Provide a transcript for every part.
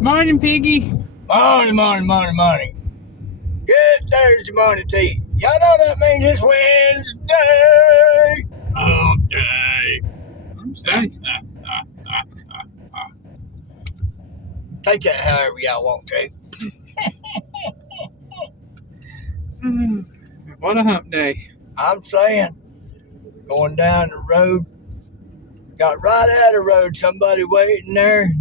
Morning, Piggy. Morning. Good Thursday morning to you. Y'all know that means it's Wednesday. All day. I'm saying. Take that however y'all want to. What a hump day. I'm saying, going down the road, got right out of the road, somebody waiting there.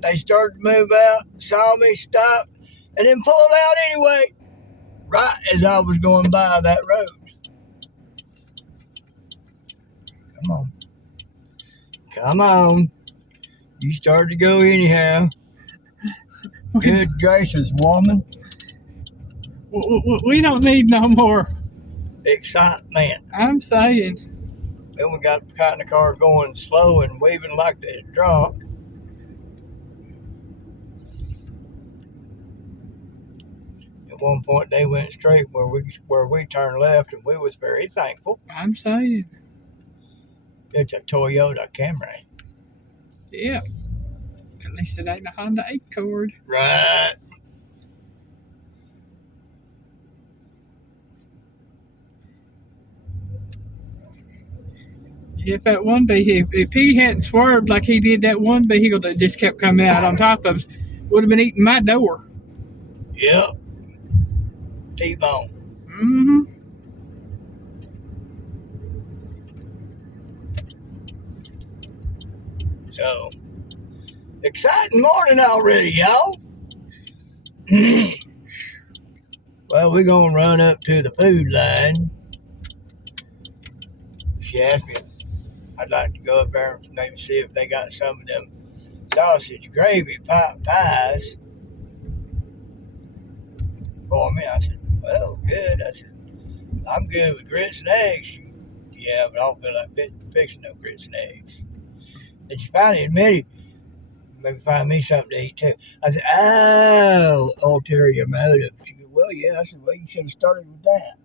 They started to move out, saw me, stopped, and then pulled out anyway, right as I was going by that road. Come on. You started to go anyhow. Good gracious, woman. We don't need no more Excitement. I'm saying. Then we got the car going slow and waving like they're drunk. At one point, they went straight where we turned left, and we was very thankful. I'm saying. It's a Toyota Camry. Yeah. At least it ain't a Honda Accord. Right. If that one vehicle, if he hadn't swerved like he did that one vehicle that just kept coming out on top of us, would have been eating my door. Yep. T-bone. Mm-hmm. So, exciting morning already, y'all. Well, we're going to run up to the food line. She asked me if I'd like to go up there and maybe see if they got some of them sausage gravy pies for me. I said, well, good. I said, I'm good with grits and eggs. Yeah, but I don't feel like fixing no grits and eggs. And she finally admitted, maybe find me something to eat too. I said, oh, ulterior motive. She goes, well, yeah. I said, well, you should have started with that.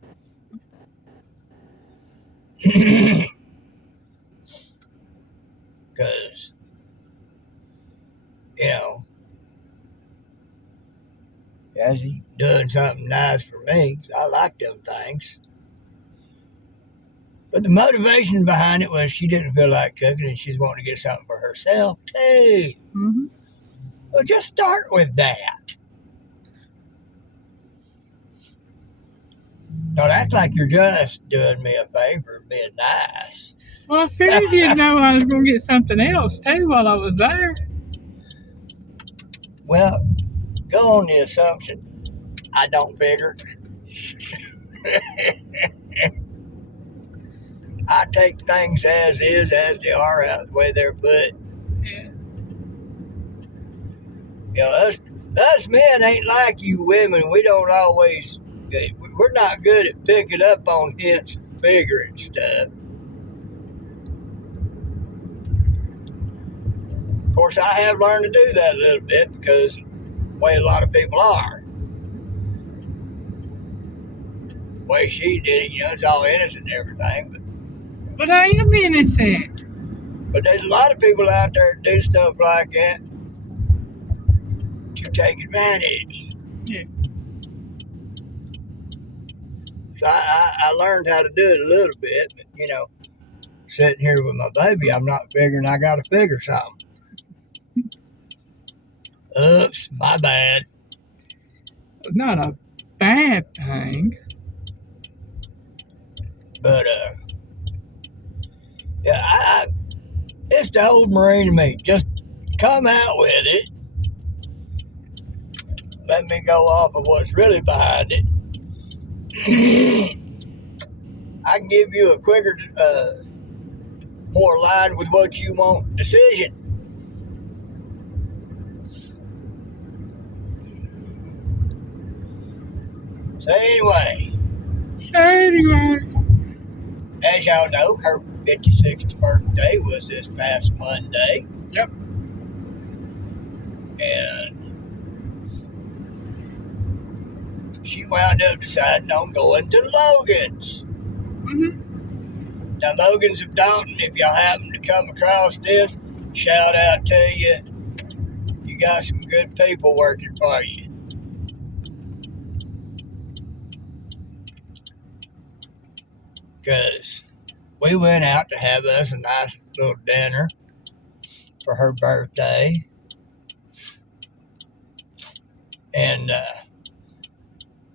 Because, as he doing something nice for me, I like them things. But the motivation behind it was she didn't feel like cooking and she's wanting to get something for herself too. Mm-hmm. Well, just start with that. Don't act like you're just doing me a favor and being nice. Well, I figured you'd know I was going to get something else too while I was there. Well, go on the assumption I don't figure. I take things as is, as they are, out the way they're put. Yeah. Us men ain't like you women. We don't always, we're not good at picking up on hints and figuring stuff. Of course, I have learned to do that a little bit because the way a lot of people are. The way she did it, it's all innocent and everything. But I am innocent. But there's a lot of people out there that do stuff like that to take advantage. Yeah. So I learned how to do it a little bit, but sitting here with my baby, I'm not figuring I got to figure something. Oops, my bad. Not a bad thing. But, yeah, it's the old Marine in me. Just come out with it. Let me go off of what's really behind it. I can give you a quicker, more aligned with what you want decision. So anyway, as y'all know, her 56th birthday was this past Monday. Yep. And she wound up deciding on going to Logan's. Mm-hmm. Now, Logan's of Dalton, if y'all happen to come across this, shout out to you. You got some good people working for you. Because we went out to have us a nice little dinner for her birthday. And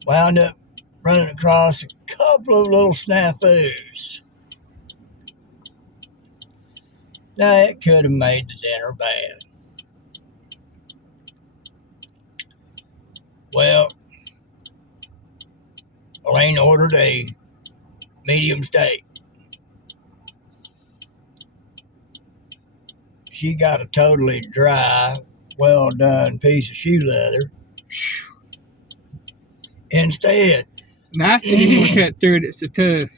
wound up running across a couple of little snafus. Now, it could have made the dinner bad. Well, Elaine ordered a medium steak. She got a totally dry, well done piece of shoe leather instead. Knife didn't even cut through it. It's so tough.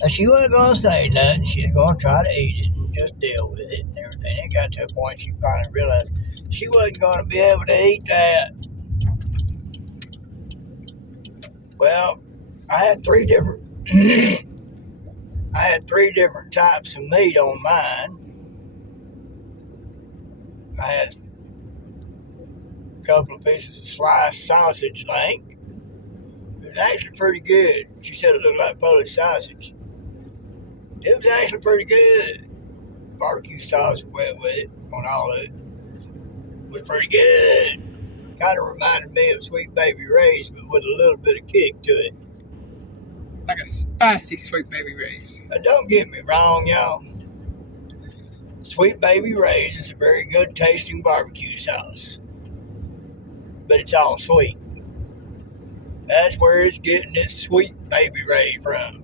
Now, she wasn't going to say nothing. She was going to try to eat it and just deal with it and everything. It got to a point she finally realized she wasn't going to be able to eat that. Well, I had three different types of meat on mine. I had a couple of pieces of sliced sausage link. It was actually pretty good. She said it looked like Polish sausage. It was actually pretty good. Barbecue sauce went with it on all of it. It was pretty good. Kind of reminded me of Sweet Baby Ray's, but with a little bit of kick to it. Like a spicy Sweet Baby Ray's. Now, don't get me wrong, y'all. Sweet Baby Ray's is a very good tasting barbecue sauce. But it's all sweet. That's where it's getting its Sweet Baby Ray from.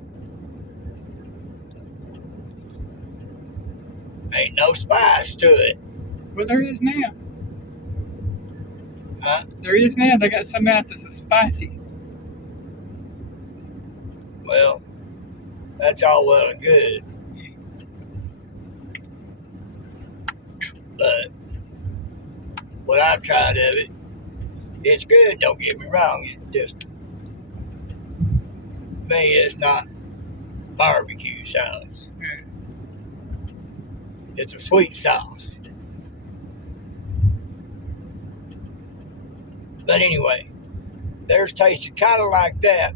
Ain't no spice to it. Well, there is now. Huh? There is now. They got some out that's spicy. Well, that's all well and good. But what I've tried of it, it's good, don't get me wrong. It's just, me, it's not barbecue sauce. Yeah. It's a sweet sauce. But anyway, theirs tasted kind of like that,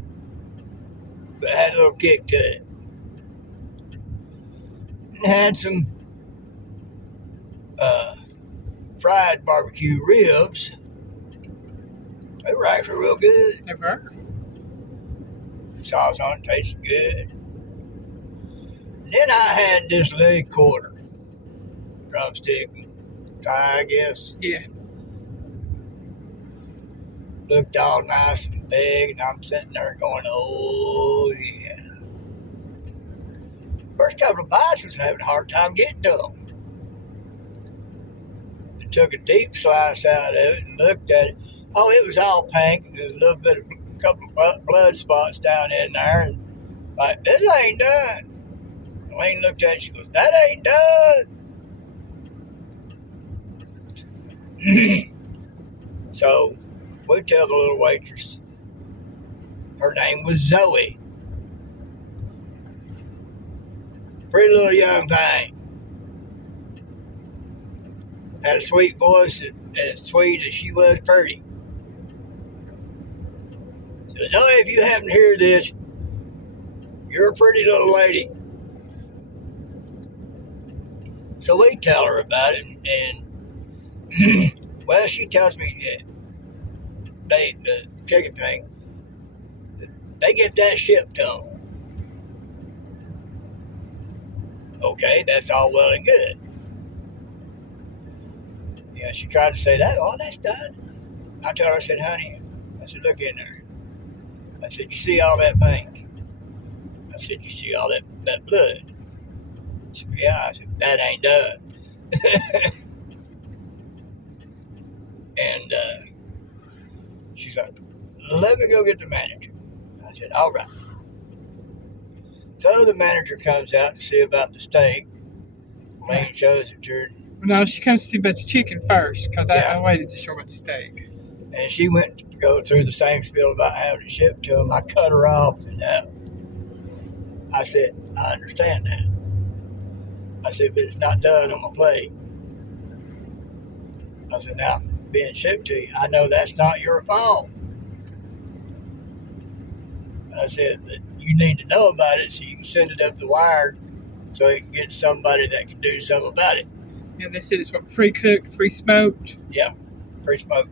but had a little kick to it. And had some fried barbecue ribs. They were actually real good. They were. Sauce on it tasted good. And then I had this leg quarter drumstick thigh, I guess. Yeah. Looked all nice and big, and I'm sitting there going, oh yeah. First couple of bites was having a hard time getting to them. And took a deep slice out of it and looked at it. Oh, it was all pink. There was a little bit of a couple of blood spots down in there. And like, this ain't done. Elaine looked at it, she goes, that ain't done. So we tell the little waitress, her name was Zoe. Pretty little young thing. Had a sweet voice, as sweet as she was pretty. So Zoe, if you happen to hear this, you're a pretty little lady. So we tell her about it, and well, she tells me that the chicken thing, they get that shipped to them. Okay, that's all well and good. Yeah, she tried to say that. Oh, that's done. I told her, I said, honey, I said, look in there. I said, you see all that pink? I said, you see all that blood? She said, yeah. I said, that ain't done. And she's like, let me go get the manager. I said, all right. So the manager comes out to see about the steak. Elaine shows it to her. No, she comes to see about the chicken first, because I waited to show about the steak. And she went to go through the same spiel about having it shipped to him. I cut her off and I said, I understand that. I said, but it's not done on my plate. I said, now, being shipped to you, I know that's not your fault. I said, but you need to know about it so you can send it up the wire so you can get somebody that can do something about it. Yeah, they said it's what, pre-cooked, pre-smoked. Yeah, pre-smoked.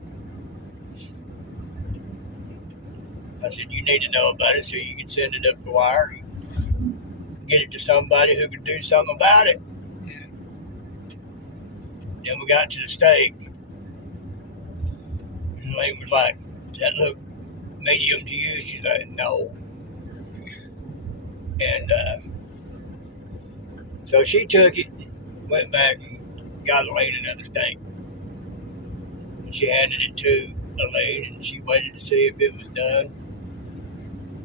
I said, you need to know about it so you can send it up the wire, get it to somebody who can do something about it. Yeah. Then we got to the steak, and Lane was like, does that look medium to you? She's like, no. And so she took it, went back and got Elaine another steak. She handed it to Elaine, and she waited to see if it was done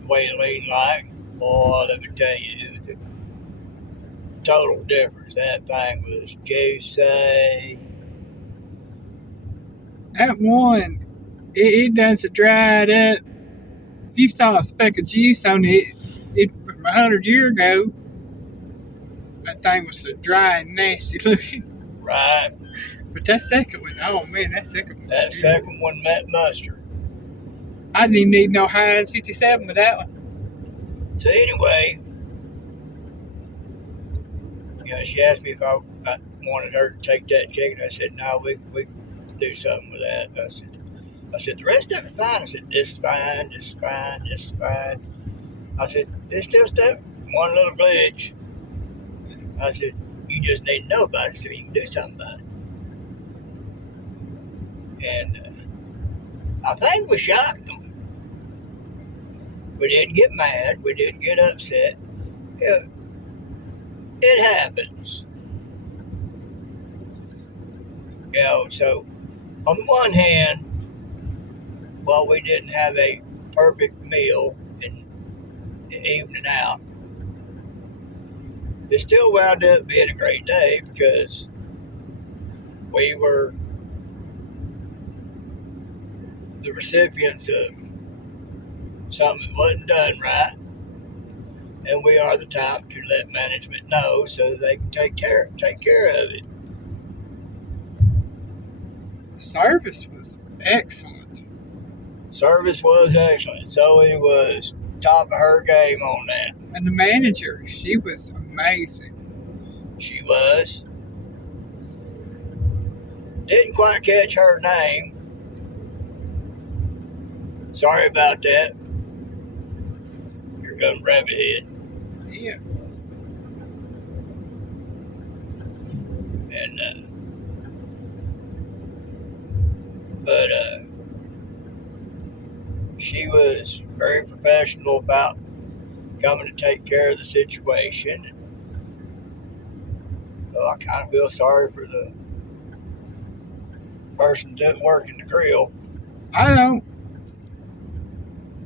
the way Elaine liked. Boy, let me tell you, it was a total difference. That thing was juicy. That one, it done so dried up. If you saw a speck of juice on it from 100 years ago, that thing was so dry and nasty looking. Right. But that second one, oh man, that second one. That second one met mustard. I didn't even need no Heinz 57 with that one. So anyway, she asked me if I wanted her to take that chicken. I said, no, we can do something with that. I said, the rest of it's fine. I said, this is fine, this is fine, this is fine. I said, it's just that one little glitch. I said, you just need to know about it so you can do something about it. And I think we shocked them. We didn't get mad. We didn't get upset. It happens. So on the one hand, while we didn't have a perfect meal and evening out, it still wound up being a great day because we were the recipients of something that wasn't done right, and we are the type to let management know so that they can take care of it. The service was excellent. Service was excellent. Zoe was top of her game on that. And the manager, she was amazing. She was. Didn't quite catch her name. Sorry about that. Here comes Rabbit Head. Yeah. And she was very professional about coming to take care of the situation. So I kind of feel sorry for the person working the grill. I don't.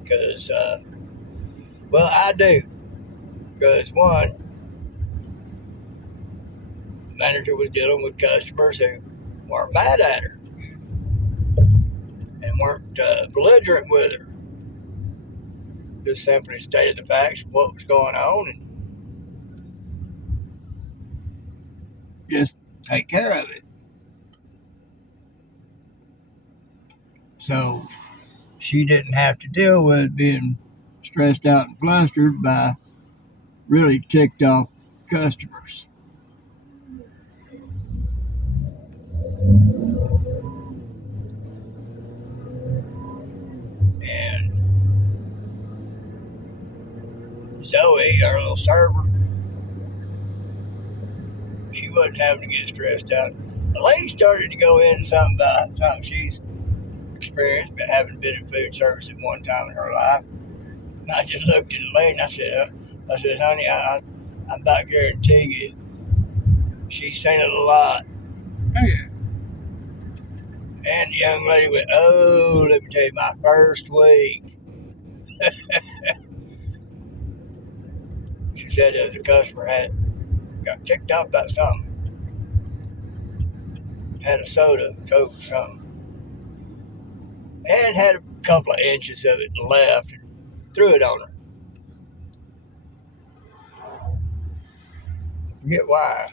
Because, well, I do. Because, one, the manager was dealing with customers who weren't mad at her and weren't belligerent with her. Just simply stated the facts of what was going on and just take care of it. So she didn't have to deal with being stressed out and flustered by really ticked off customers. And Zoe, our little server, she wasn't having to get stressed out. Elaine started to go into something about something she's experienced, but having been in food service at one time in her life. And I just looked at Elaine and I said, honey, I about guarantee you, she's seen it a lot. Oh, yeah. And the young lady went, oh, let me tell you, my first week. She said that the customer got ticked off about something. Had a soda, Coke or something. And had a couple of inches of it left and threw it on her. I forget why.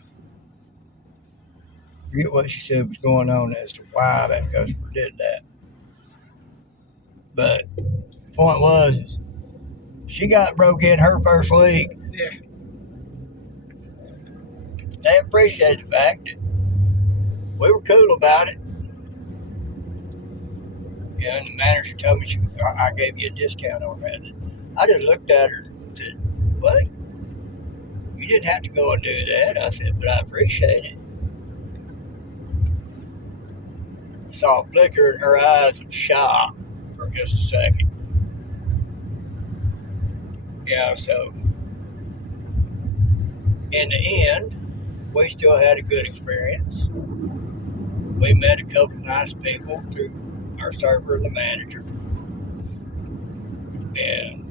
forget what she said was going on as to why that customer did that. But the point was, she got broke in her first week. Yeah. They appreciated the fact that we were cool about it. Yeah, and the manager told me I gave you a discount on that. I just looked at her and said, "What? You didn't have to go and do that." I said, "But I appreciate it." I saw a flicker in her eyes of shock for just a second. Yeah, so in the end, we still had a good experience. We met a couple of nice people through our server and the manager. And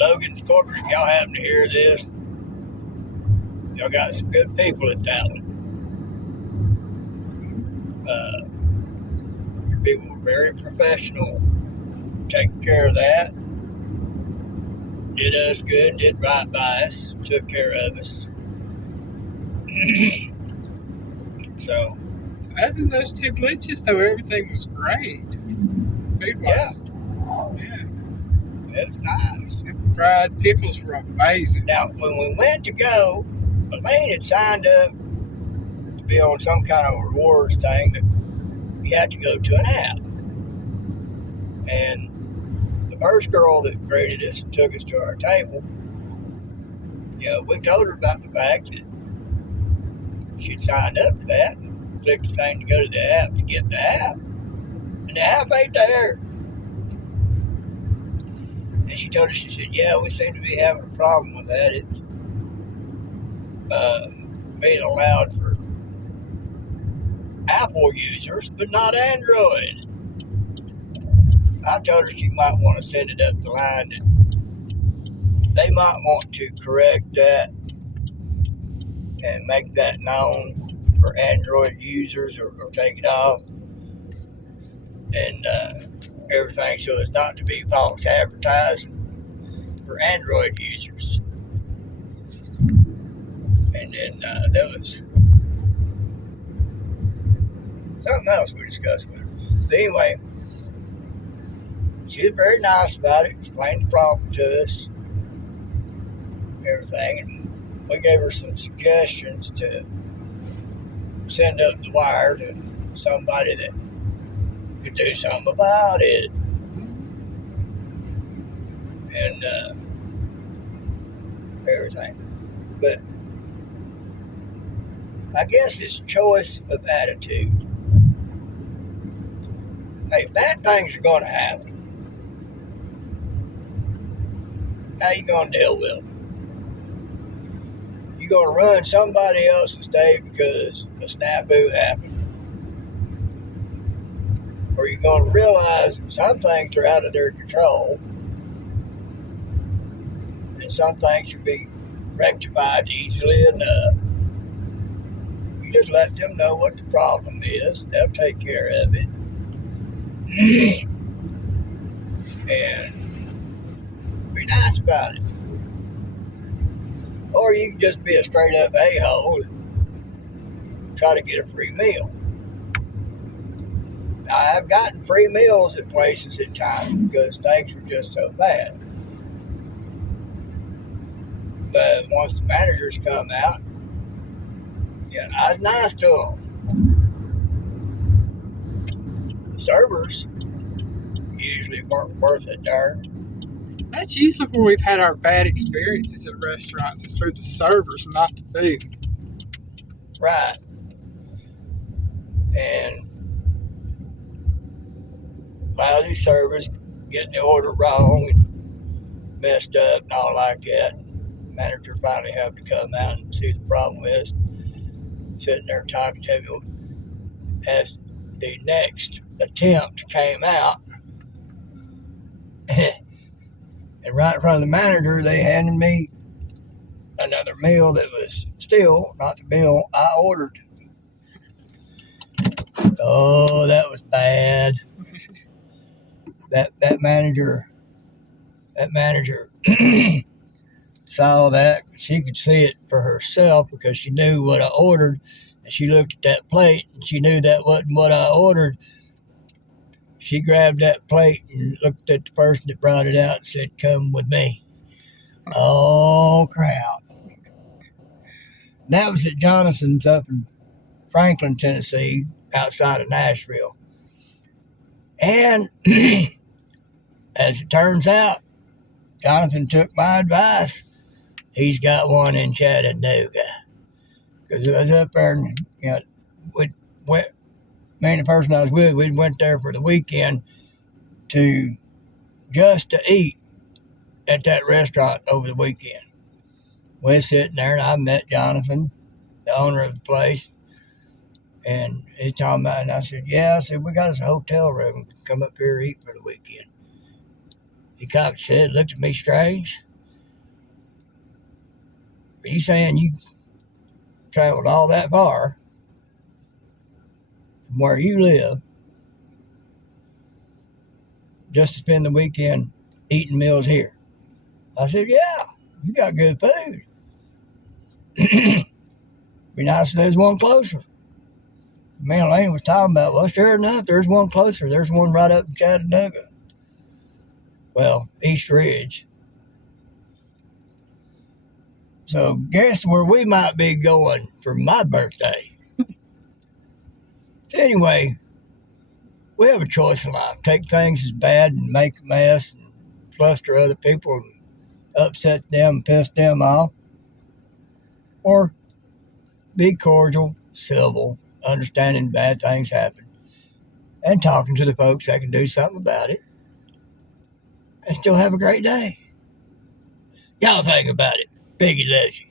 Logan's corporate, y'all happen to hear this, y'all got some good people at that one. Your people were very professional, taking care of that. Did us good, did right by us, took care of us. So, Other than those 2 glitches, though, everything was great. Food-wise. Yeah. It was nice. The fried pickles were amazing. Now, when we went to go, Elaine had signed up to be on some kind of rewards thing that you had to go to an app. And the first girl that greeted us and took us to our table, we told her about the fact that she'd signed up for that and clicked the thing to go to the app to get the app. And the app ain't there. And she told us, she said, "Yeah, we seem to be having a problem with that. It's made allowed for Apple users, but not Android." I told her she might want to send it up the line that they might want to correct that and make that known for Android users or take it off and everything so as not to be false advertising for Android users. And then there was something else we discussed with her. But anyway, she was very nice about it, explained the problem to us, everything, and we gave her some suggestions to send up the wire to somebody that could do something about it. And everything. But I guess it's choice of attitude. Hey, bad things are going to happen. How you going to deal with them? You going to ruin somebody else's day because a snafu happened? Or you going to realize some things are out of their control and some things can be rectified easily enough. You just let them know what the problem is. They'll take care of it. And be nice about it. Or you can just be a straight up a-hole and try to get a free meal. Now, I've gotten free meals at places at times because things were just so bad. But once the managers come out, I was nice to them. The servers usually weren't worth a darn. That's usually where we've had our bad experiences at restaurants. It's through the servers, not the food. Right. And lousy service, getting the order wrong and messed up and all like that. The manager finally had to come out and see the problem is. Sitting there talking to me as the next attempt came out. And right in front of the manager, they handed me another meal that was still not the meal I ordered. Oh, that was bad. That manager saw that. She could see it for herself because she knew what I ordered. And she looked at that plate and she knew that wasn't what I ordered. She grabbed that plate and looked at the person that brought it out and said, "Come with me." Oh, crap. That was at Jonathan's up in Franklin, Tennessee, outside of Nashville. And as it turns out, Jonathan took my advice. He's got one in Chattanooga. Because I was up there and, we went, me and the person I was with, we went there for the weekend just to eat at that restaurant over the weekend. We're sitting there and I met Jonathan, the owner of the place. And he's talking about it, and I said, "Yeah." I said, "We got us a hotel room. Come up here and eat for the weekend." He cocked his head, looked at me strange. "Are you saying you traveled all that far from where you live just to spend the weekend eating meals here?" I said, "Yeah, you got good food. Be nice if there's one closer." Me and Lane was talking about, well, sure enough, there's one closer. There's one right up in Chattanooga. Well, East Ridge. So guess where we might be going for my birthday? So anyway, we have a choice in life. Take things as bad and make a mess and fluster other people and upset them and piss them off. Or be cordial, civil, understanding bad things happen, and talking to the folks that can do something about it, and still have a great day. Y'all think about it. Biggie loves you.